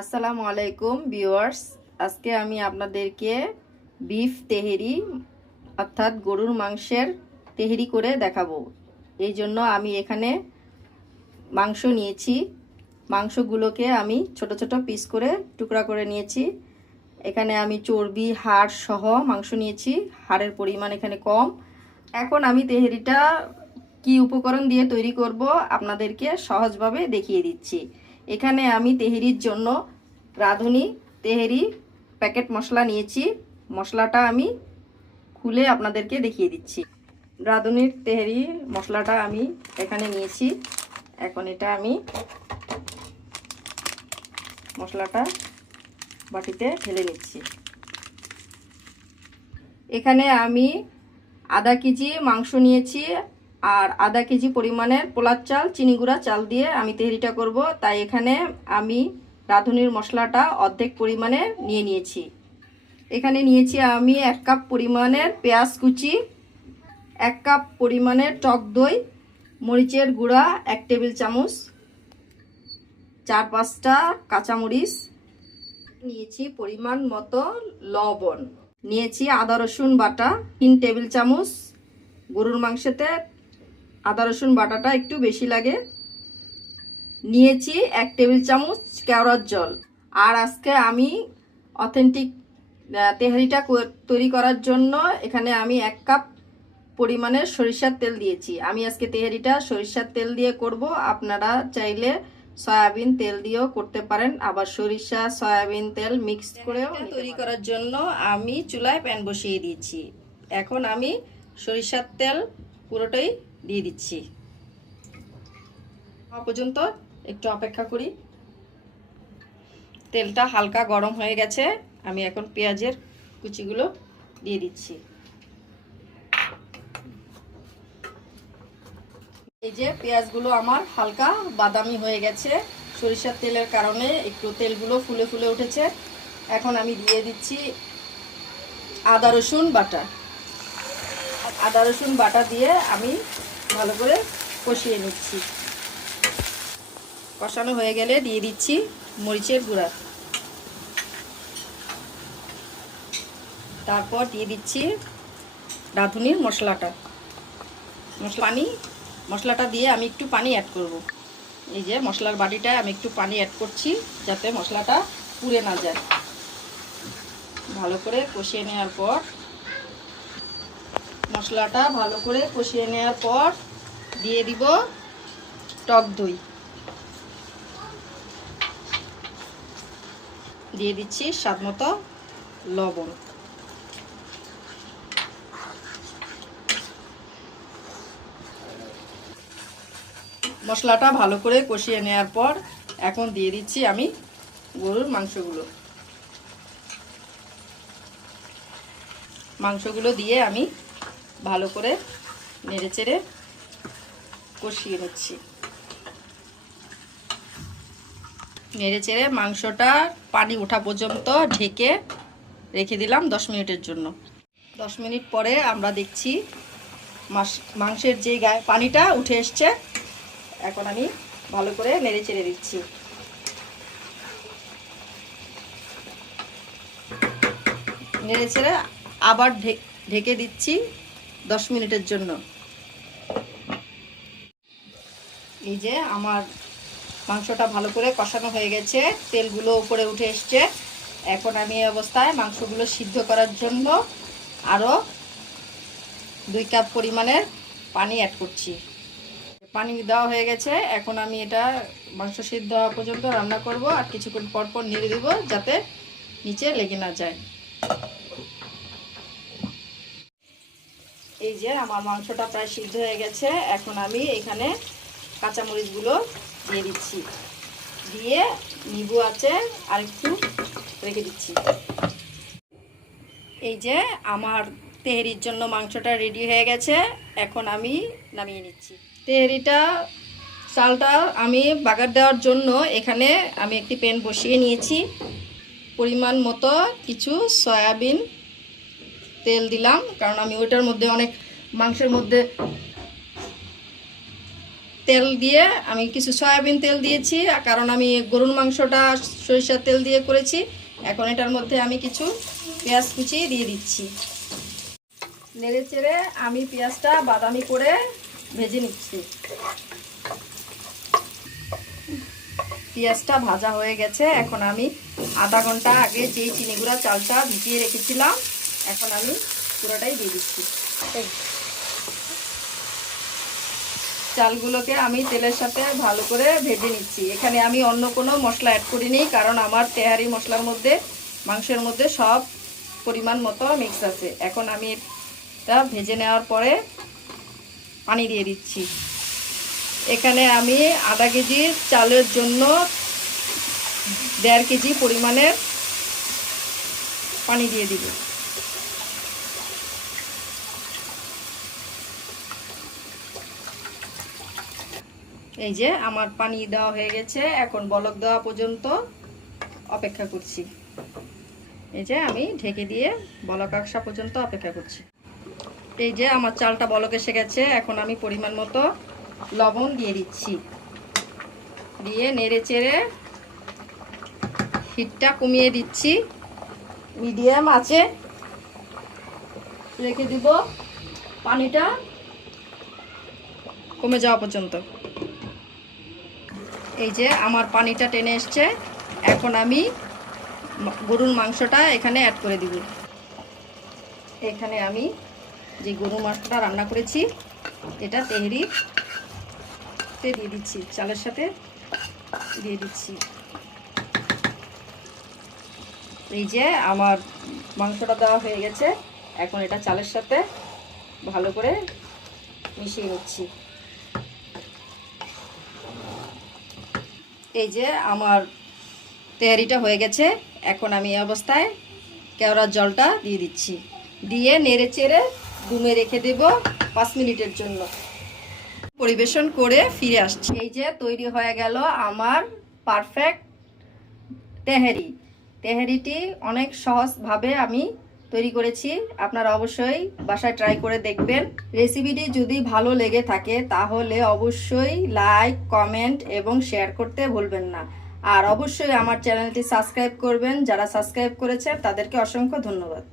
আসসালামু আলাইকুম, ভিউয়ার্স। আজকে আমি আপনাদেরকে বিফ তেহেরি, অর্থাৎ গরুর মাংসের তেহেরি করে দেখাবো। এই জন্য আমি এখানে মাংস নিয়েছি। মাংসগুলোকে আমি ছোট ছোট পিস করে টুকরা করে নিয়েছি। এখানে আমি চর্বি, হাড় সহ মাংস নিয়েছি। হাড়ের পরিমাণ এখানে কম। এখন আমি তেহেরিটা কি উপকরণ দিয়ে তৈরি করব, আপনাদেরকে সহজভাবে দেখিয়ে দিচ্ছি। এখানে আমি তেহেরির জন্য রাঁধুনি, তেহেরি প্যাকেট মশলা নিয়েছি। মশলাটা আমি খুলে আপনাদেরকে দেখিয়ে দিচ্ছি। রাঁধুনির, তেহেরি মশলাটা আমি এখানে নিয়েছি। এখন এটা আমি মশলাটা বাটিতে ঢেলে নিচ্ছি। এখানে আমি আধা কেজি মাংস নিয়েছি। আর আধা কেজি পরিমাণের পোলার চাল, চিনি গুঁড়া, চাল দিয়ে আমি তেহরিটা করব। তাই এখানে আমি রাঁধুনির মশলাটা অর্ধেক পরিমাণে নিয়ে নিয়েছি। এখানে নিয়েছি আমি এক কাপ পরিমাণের পেঁয়াজ কুচি, এক কাপ পরিমাণের টক দই, মরিচের গুঁড়া, এক টেবিল চামচ, চার পাঁচটা কাঁচামরিচ, নিয়েছি পরিমাণ মতো লবণ, নিয়েছি আদা রসুন বাটা, তিন টেবিল চামচ, গরুর মাংসেতে আদা রসুন বাটাটা একটু বেশি লাগে। নিয়েছি এক টেবিল চামচ কেওড়ার জল। আর আজকে আমি অথেন্টিক তেহারিটা তৈরি করার জন্য এখানে আমি এক কাপ পরিমাণের সরিষার তেল দিয়েছি। আমি আজকে তেহারিটা সরিষার তেল দিয়ে করব। আপনারা চাইলে সয়াবিন তেল দিয়েও করতে পারেন। আবার সরিষা সয়াবিন তেল মিক্স করেও তৈরি করার জন্য আমি চুলায় প্যান বসিয়ে দিয়েছি। এখন আমি সরিষার তেল পুরোটাই দিয়ে দিচ্ছি। পর্যন্ত একটু অপেক্ষা করি। তেলটা হালকা গরম হয়ে গেছে, আমি এখন পেঁয়াজের কুচিগুলো দিয়ে দিচ্ছি। এই যে পেঁয়াজগুলো আমার হালকা বাদামি হয়ে গেছে, সরিষার তেলের কারণে একটু তেলগুলো ফুলে ফুলে উঠেছে। এখন আমি দিয়ে দিচ্ছি আদা রসুন বাটা। আদা রসুন বাটা দিয়ে আমি ভালো করে কষিয়ে নিচ্ছি। কষানো হয়ে গেলে দিয়ে দিচ্ছি মরিচের গুঁড়া। তারপর দিয়ে দিচ্ছি রাঁধুনির মশলাটা। মশলা পানি, মশলাটা দিয়ে আমি একটু পানি অ্যাড করব। এই যে মশলার বাটিটায় আমি একটু পানি অ্যাড করছি যাতে মশলাটা পুড়ে না যায়। ভালো করে কষিয়ে নেওয়ার পর মশলাটা ভালো করে কষিয়ে নেওয়ার পর দিয়ে দিব টক দই। দিয়ে দিচ্ছি স্বাদ মতো লবণ। মশলাটা ভালো করে কষিয়ে নেওয়ার পর এখন দিয়ে দিচ্ছি আমি গরুর মাংসগুলো। মাংসগুলো দিয়ে আমি ভালো করে নেড়ে চেড়ে কষিয়ে নিচ্ছি। নেড়ে চেড়ে মাংসটা পানি ওঠা পর্যন্ত ঢেকে রেখে দিলাম দশ মিনিটের জন্য। দশ মিনিট পরে আমরা দেখছি মাংসের যে গায়ে পানিটা উঠে এসছে, এখন আমি ভালো করে নেড়ে চেড়ে দিচ্ছি। নেড়ে চেড়ে আবার ঢেকে দিচ্ছি। দশ মিনিটের জন্য। এই যে আমার মাংসটা ভালো করে কষানো হয়ে গেছে, তেলগুলো উপরে উঠে এসছে। এখন আমি এই অবস্থায় মাংসগুলো সিদ্ধ করার জন্য আরও দুই কাপ পরিমাণের পানি অ্যাড করছি। পানি দেওয়া হয়ে গেছে, এখন আমি এটা মাংস সিদ্ধ হওয়া পর্যন্ত রান্না করব আর কিছুক্ষণ পর পর নেড়ে দেব যাতে নিচে লেগে না যায়। এই যে আমার মাংসটা প্রায় সিদ্ধ হয়ে গেছে, এখন আমি এখানে কাঁচামরিচগুলো দিয়ে দিচ্ছি। দিয়ে নিবু আছে আর একটু রেখে দিচ্ছি। এই যে আমার তেহরির জন্য মাংসটা রেডি হয়ে গেছে, এখন আমি নামিয়ে নিচ্ছি। তেহরিটা, চালটা আমি বাগার দেওয়ার জন্য এখানে আমি একটি প্যান বসিয়ে নিয়েছি। পরিমাণ মতো কিছু সয়াবিন তেল দিলাম, কারণ আমি ওইটার মধ্যে অনেক মাংসের মধ্যে তেল দিয়ে আমি কিছু সয়াবিন তেল দিয়েছি কারণ আমি গরুর মাংসটা সরিষার তেল দিয়ে করেছি, এখন এটার মধ্যে আমি কিছু পেঁয়াজ কুচি দিয়ে দিচ্ছি। নেড়ে চেড়ে আমি পেঁয়াজটা বাদামি করে ভেজে নিচ্ছি। পেঁয়াজটা ভাজা হয়ে গেছে, এখন আমি আধা ঘণ্টা আগে যেই চিনি গুঁড়া চালটা ভিজিয়ে রেখেছিলাম এখন আমি পুরোটাই দিয়ে দিচ্ছি। চালগুলোকে আমি তেলের সাথে ভালো করে ভেজে নিচ্ছি। এখানে আমি অন্য কোনো মশলা অ্যাড করিনি, কারণ আমার তেহারি মশলার মধ্যে, মাংসের মধ্যে সব পরিমাণ মতো মিক্স আছে। এখন আমি এটা ভেজে নেওয়ার পরে পানি দিয়ে দিচ্ছি। এখানে আমি আধা কেজি চালের জন্য দেড় কেজি পরিমাণের পানি দিয়ে দিব। এই যে আমার পানি দেওয়া হয়ে গেছে, এখন বলক দেওয়া পর্যন্ত অপেক্ষা করছি। এই যে আমি ঢেকে দিয়ে বলক আসা পর্যন্ত অপেক্ষা করছি। এই যে আমার চালটা বলক এসে গেছে, এখন আমি পরিমাণ মতো লবণ দিয়ে দিচ্ছি। দিয়ে নেড়ে চেড়ে হিটটা কমিয়ে দিচ্ছি। মিডিয়াম আছে। রেখে দিব পানিটা কমে যাওয়া পর্যন্ত। এই যে আমার পানিটা টেনে এসছে, এখন আমি গরুর মাংসটা এখানে অ্যাড করে দিব। এখানে আমি যে গরুর মাংসটা রান্না করেছি, এটা তেহরি তে দিয়ে দিচ্ছি, চালের সাথে দিয়ে দিচ্ছি। এই যে আমার মাংসটা দেওয়া হয়ে গেছে, এখন এটা চালের সাথে ভালো করে মিশিয়ে নিচ্ছি। এই যে আমার তেহারিটা হয়ে গেছে, এখন আমি এই অবস্থায় কেওড়ার জলটা দিয়ে দিচ্ছি। দিয়ে নেড়ে চেড়ে ডুমে রেখে দেব পাঁচ মিনিটের জন্য। পরিবেশন করে ফিরে আসছি। এই যে তৈরি হয়ে গেল আমার পারফেক্ট তেহারি। তেহারিটি অনেক সহজভাবে আমি তৈরি করেছি। আপনারা অবশ্যই বাসায় ট্রাই করে দেখবেন। রেসিপিটি যদি ভালো লেগে থাকে, তাহলে অবশ্যই লাইক কমেন্ট এবং শেয়ার করতে ভুলবেন না। আর অবশ্যই আমার চ্যানেলটি সাবস্ক্রাইব করবেন। যারা সাবস্ক্রাইব করেছেন, তাদেরকে অসংখ্য ধন্যবাদ।